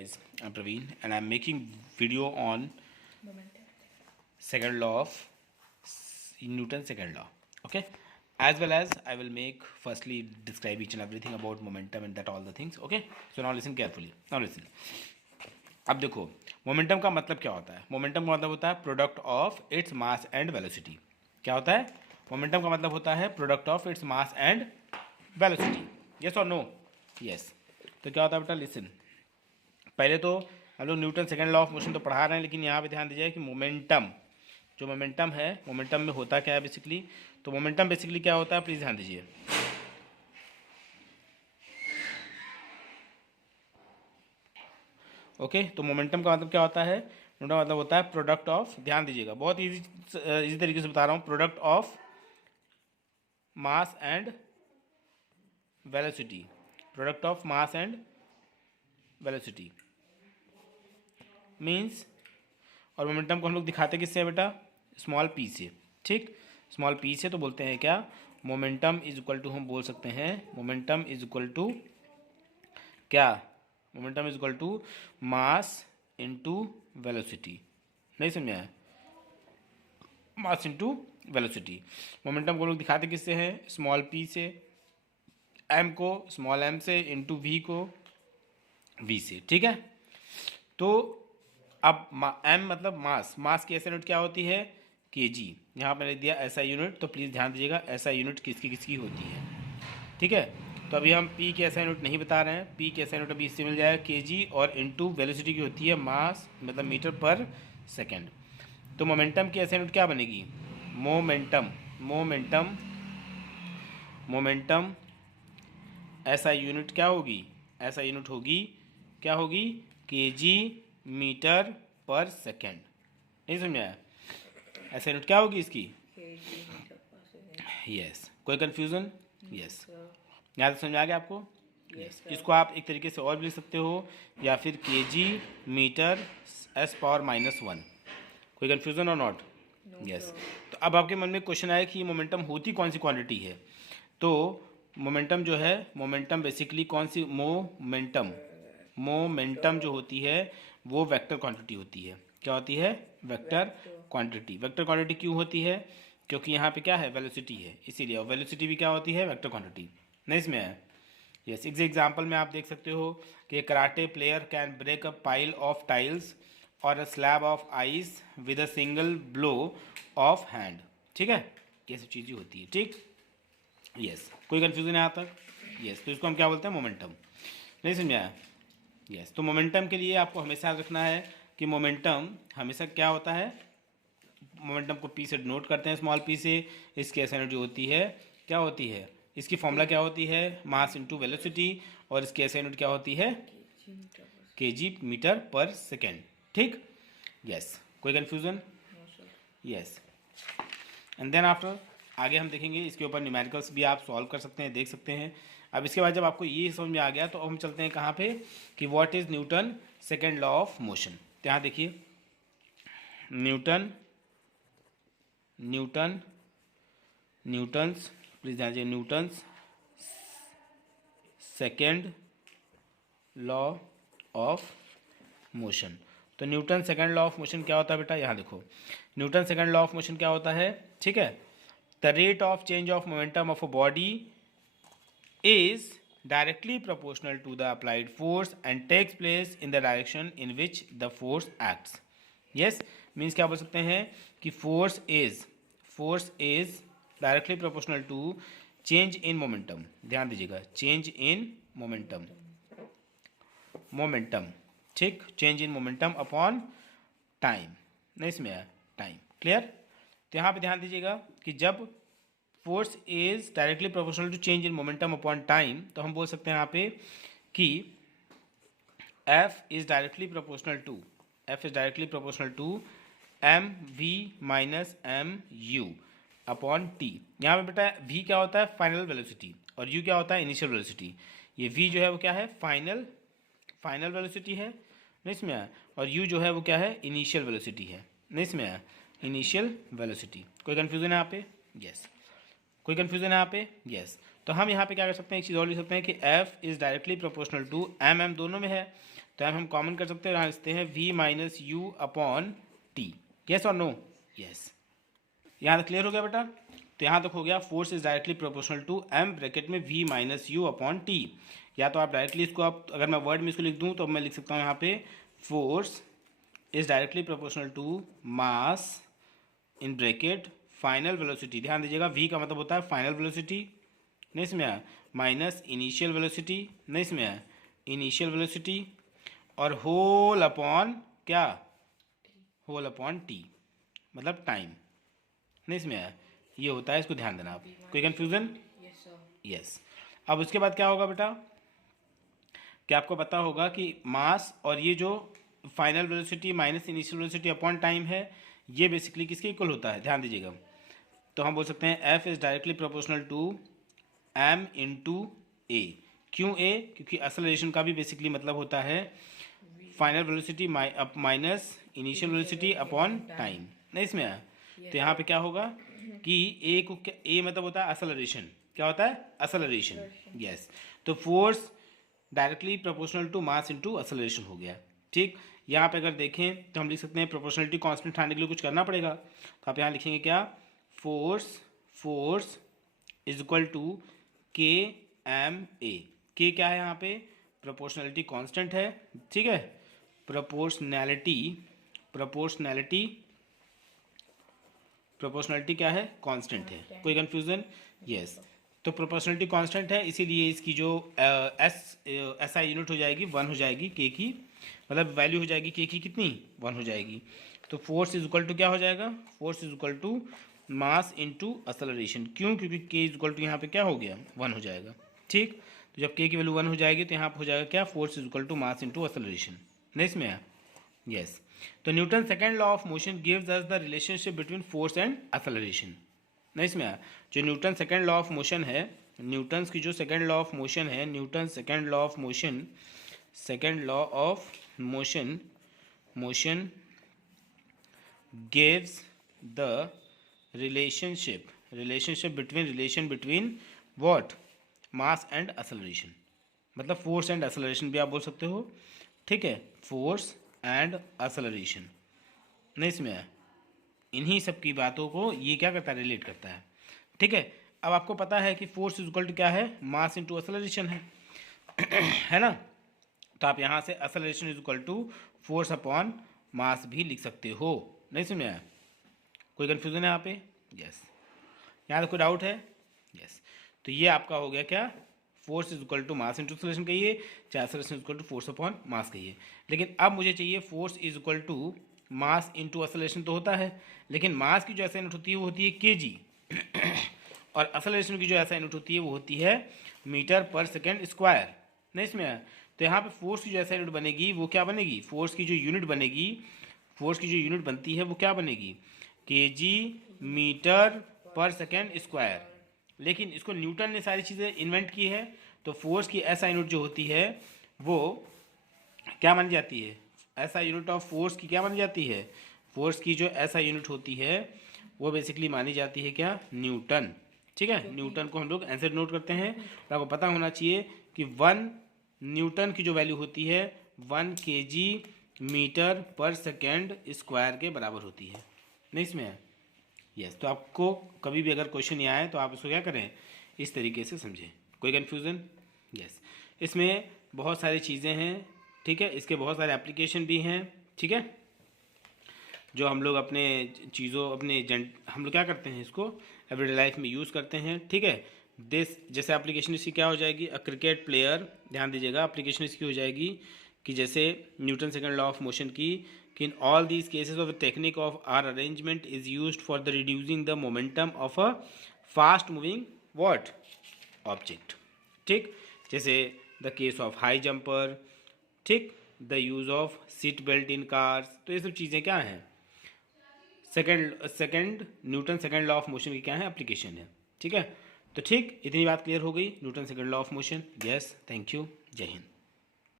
Guys, I'm Praveen and I'm making video on second law of Newton's second law. Okay, as well as I will make firstly describe each and everything about momentum and that all the things. Okay, so now listen carefully. Now listen. अब देखो momentum का मतलब क्या होता है. Momentum का मतलब होता है product of its mass and velocity. क्या होता है? मोमेंटम का मतलब होता है product of its mass and velocity. Yes और नो? यस. तो क्या होता है बेटा, लिसन. पहले तो हम लोग Newton second law of motion तो पढ़ा रहे हैं, लेकिन यहाँ पे ध्यान दीजिए कि मोमेंटम, जो मोमेंटम है, मोमेंटम में होता क्या है बेसिकली. तो मोमेंटम बेसिकली क्या होता है, प्लीज़ ध्यान दीजिए. ओके, तो मोमेंटम का मतलब क्या होता है? मोमेंटम का मतलब होता है प्रोडक्ट ऑफ, ध्यान दीजिएगा, बहुत इजी तरीके से बता रहा हूँ, product of mass and velocity. Product of mass and velocity means. और मोमेंटम को हम लोग दिखाते किससे है बेटा? स्मॉल पी से. ठीक, स्मॉल पी से. तो बोलते हैं क्या? मोमेंटम इज इक्वल टू, हम बोल सकते हैं मोमेंटम इज इक्वल टू क्या? Momentum is equal to mass into velocity. नहीं समझा है? Mass into velocity. मोमेंटम को लोग दिखाते किससे हैं? स्मॉल पी से. एम को स्मॉल एम से, इनटू वी को वी से. ठीक है. तो अब एम मतलब मास. मास की ऐसा यूनिट क्या होती है? केजी. यहाँ पर लिख दिया ऐसा यूनिट. तो प्लीज़ ध्यान दीजिएगा ऐसा यूनिट किसकी किसकी होती है. ठीक है. तो अभी हम पी की ऐसा यूनिट नहीं बता रहे हैं. पी की ऐसा यूनिट अभी इससे मिल जाएगा केजी, और इनटू वेलोसिटी की होती है मास, मतलब मीटर पर सेकेंड. तो मोमेंटम की ऐसा यूनिट क्या बनेगी? मोमेंटम. मोमेंटम मोमेंटम ऐसा यूनिट क्या होगी? ऐसा यूनिट होगी, क्या होगी? केजी मीटर पर सेकेंड. नहीं समझाया? ऐसा यूनिट क्या होगी इसकी? यस. कोई कंफ्यूजन? यस. यहाँ तक समझ आ गया आपको? यस. इसको आप एक तरीके से और भी लिख सकते हो, या फिर केजी मीटर एस पावर -1. कोई कंफ्यूजन और नॉट? यस. तो अब आपके मन में क्वेश्चन आया कि मोमेंटम होती कौन सी क्वांटिटी है. तो मोमेंटम जो है, मोमेंटम बेसिकली कौन सी? मोमेंटम जो होती है वो वेक्टर क्वांटिटी होती है. क्या होती है? Vector quantity. वेक्टर क्वांटिटी क्यों होती है? क्योंकि यहाँ पे क्या है? वेलोसिटी है, इसीलिए. और वेलोसिटी भी क्या होती है? Vector quantity. नहीं इसमें है? यस. एग्जाम्पल में आप देख सकते हो कि karate player can break a pile of tiles और a slab of ice with a single blow of hand. ठीक है. ये सब चीज़ें होती है. ठीक. यस. कोई कन्फ्यूजन है यहाँ तक? यस. तो इसको हम क्या बोलते हैं? मोमेंटम. नहीं समझाया? यस. तो मोमेंटम के लिए आपको हमेशा याद रखना है कि मोमेंटम हमेशा क्या होता है? मोमेंटम को पी से डिनोट करते हैं, स्मॉल पी से. इसकी ऐसा यूनिट जो होती है क्या होती है? इसकी फॉर्मूला क्या होती है? Mass into velocity. और इसकी ऐसा यूनिट क्या होती है? केजी मीटर पर सेकेंड. ठीक. यस. कोई confusion? Yes. And then after आगे हम देखेंगे इसके ऊपर न्यूमेरिकल्स भी आप सॉल्व कर सकते हैं, देख सकते हैं. अब इसके बाद जब आपको ये समझ में आ गया तो अब हम चलते हैं कहाँ पे कि what is Newton second law of motion. तो यहाँ देखिए न्यूटन्स प्लीज ध्यान दीजिए, Newtons second law of motion. तो Newton second law of motion क्या होता है बेटा? यहाँ देखो, Newton second law of motion क्या होता है? ठीक है. The rate of change of momentum of a body is directly proportional to the applied force and takes place in the direction in which the force acts. Yes, means क्या बोल सकते हैं कि force is directly proportional to change in momentum. ध्यान दीजिएगा, change in momentum. ठीक. change in momentum upon time. नहीं इसमें है टाइम. क्लियर? तो यहाँ पे ध्यान दीजिएगा कि जब force is directly proportional to change in momentum upon time, तो हम बोल सकते हैं यहाँ पे कि F is directly proportional to M V minus M U upon T. यहाँ पे बेटा V क्या होता है? Final velocity. और U क्या होता है? Initial velocity. ये V जो है वो क्या है? फाइनल वेलोसिटी है. नहीं इसमें आया? और U जो है वो क्या है? इनिशियल वेलोसिटी है. नहीं इसमें आया? Initial velocity. कोई कन्फ्यूजन है यहाँ पे? यस. कोई कन्फ्यूजन है यहाँ पे? यस. तो हम यहाँ पे क्या कर सकते हैं? एक चीज़ और लिख सकते हैं कि F is directly proportional to M. दोनों में है तो अब हम कॉमन कर सकते हैं, यहाँ लिखते हैं v minus U upon T. Yes और नो? यस। यहाँ तक क्लियर हो गया बेटा? तो यहाँ तक हो गया force is directly proportional to m bracket में v minus U upon T. या तो आप डायरेक्टली इसको, आप अगर मैं वर्ड में इसको लिख दूँ तो मैं लिख सकता हूँ यहाँ पे force is directly proportional to mass in bracket final velocity. ध्यान दीजिएगा, v का मतलब होता है फाइनल वेलोसिटी, नहीं इसमें आया, माइनस इनिशियल वेलोसिटी, नहीं इसमें आया, इनिशियल वेलोसिटी, और होल अपॉन क्या, होल अपॉन टी, मतलब टाइम, नहीं इसमें आया, ये होता है, इसको ध्यान देना आप। कोई कन्फ्यूजन? यस। अब उसके बाद क्या होगा बेटा, क्या आपको पता होगा कि मास और ये जो final velocity minus initial velocity upon time है, ये बेसिकली किसके इक्वल होता है? ध्यान दीजिएगा, तो हम बोल सकते हैं F is directly proportional to m into a. क्यों a? क्योंकि एक्सेलरेशन का भी बेसिकली मतलब होता है final velocity minus initial velocity upon time, नहीं इसमें आया। तो यहाँ पे क्या होगा कि a को, a मतलब होता है एक्सेलरेशन, क्या होता है? Acceleration, yes. तो force directly proportional to mass into acceleration हो गया, ठीक। यहाँ पे अगर देखें तो हम लिख सकते हैं प्रोपोर्शनलिटी कांस्टेंट ठाने के लिए कुछ करना पड़ेगा, तो आप यहाँ लिखेंगे क्या, फोर्स इज इक्वल टू के एम ए। के क्या है यहाँ पे? प्रोपोर्शनलिटी कांस्टेंट है, ठीक है। प्रोपोर्शनलिटी क्या है? कांस्टेंट है। कोई कंफ्यूजन? यस। तो प्रोपोर्शनलिटी कांस्टेंट है, इसीलिए इसकी जो एसआई यूनिट हो जाएगी 1 हो जाएगी के की, मतलब वैल्यू हो जाएगी के की कितनी? 1 हो जाएगी। तो फोर्स इज इक्वल टू क्या हो जाएगा? Force is equal to mass into acceleration. क्यों? क्योंकि के इज इक्वल टू यहाँ पे क्या हो गया? 1 हो जाएगा, ठीक। तो जब के की वैल्यू 1 हो जाएगी तो यहाँ पे हो जाएगा क्या? Force is equal to mass into acceleration, नहीं इसमें है? यस। तो Newton second law of motion gives us the relationship between force and acceleration, नहीं इसमें आया। जो Newton second law of motion है, न्यूटन्स की जो सेकेंड लॉ ऑफ मोशन है, Newton second law of motion gives the relationship between what? Mass and acceleration, मतलब force and acceleration भी आप बोल सकते हो, ठीक है। फोर्स एंड एक्सेलरेशन, नहीं इसमें है। इन्हीं सब की बातों को ये क्या करता है? रिलेट करता है, ठीक है। अब आपको पता है कि फोर्स इज इक्वल टू क्या है? मास इनटू एक्सेलरेशन है है ना। तो आप यहाँ से acceleration is equal to force upon mass भी लिख सकते हो, नहीं समझ में आया? कोई कन्फ्यूजन है यहाँ पे? यस। यहाँ तो कोई डाउट है? यस। तो ये आपका हो गया क्या? Force is equal to mass into acceleration कहिए, चाहे acceleration is equal to force upon mass कहिए। लेकिन अब मुझे चाहिए force is equal to mass into acceleration तो होता है, लेकिन मास की जो ऐसा यूनिट होती है वो होती है केजी और एक्सेलरेशन की जो ऐसा यूनिट होती है वो होती है मीटर पर सेकेंड स्क्वायर, नहीं इसमें है। तो यहाँ पे फोर्स की जो ऐसा यूनिट बनेगी वो क्या बनेगी? फोर्स की जो यूनिट बनती है वो क्या बनेगी? केजी मीटर पर सेकेंड स्क्वायर। लेकिन इसको न्यूटन ने सारी चीज़ें इन्वेंट की है, तो फोर्स की ऐसा यूनिट जो होती है वो क्या मानी जाती है? ऐसा यूनिट ऑफ फोर्स की क्या मानी जाती है? फोर्स की जो ऐसा यूनिट होती है वो बेसिकली मानी जाती है क्या? न्यूटन, ठीक है। न्यूटन को हम लोग ऐसे नोट करते हैं, तो आपको पता होना चाहिए कि 1 न्यूटन की जो वैल्यू होती है 1 केजी मीटर पर सेकेंड स्क्वायर के बराबर होती है, नहीं इसमें है? यस। तो आपको कभी भी अगर क्वेश्चन नहीं आए तो आप इसको क्या करें? इस तरीके से समझें। कोई कन्फ्यूज़न? यस। इसमें बहुत सारी चीज़ें हैं, ठीक है। इसके बहुत सारे एप्लीकेशन भी हैं, ठीक है, जो हम लोग अपने चीज़ों हम लोग क्या करते हैं, इसको एवरीडे लाइफ में यूज़ करते हैं, ठीक है। जैसे एप्लीकेशन इसकी क्या हो जाएगी? अ क्रिकेट प्लेयर, ध्यान दीजिएगा, एप्लीकेशन इसकी हो जाएगी कि जैसे Newton second law of motion की, कि in all these cases of the technique of are arrangement is used for the reducing the momentum of a fast moving what? Object, ठीक। जैसे the case of high jumper, ठीक, the use of seat belt in cars. तो ये सब चीज़ें क्या हैं? Second Newton second law of motion की क्या है? एप्लीकेशन है, ठीक है। तो ठीक, इतनी बात क्लियर हो गई Newton second law of motion. Yes, thank you, जय हिंद।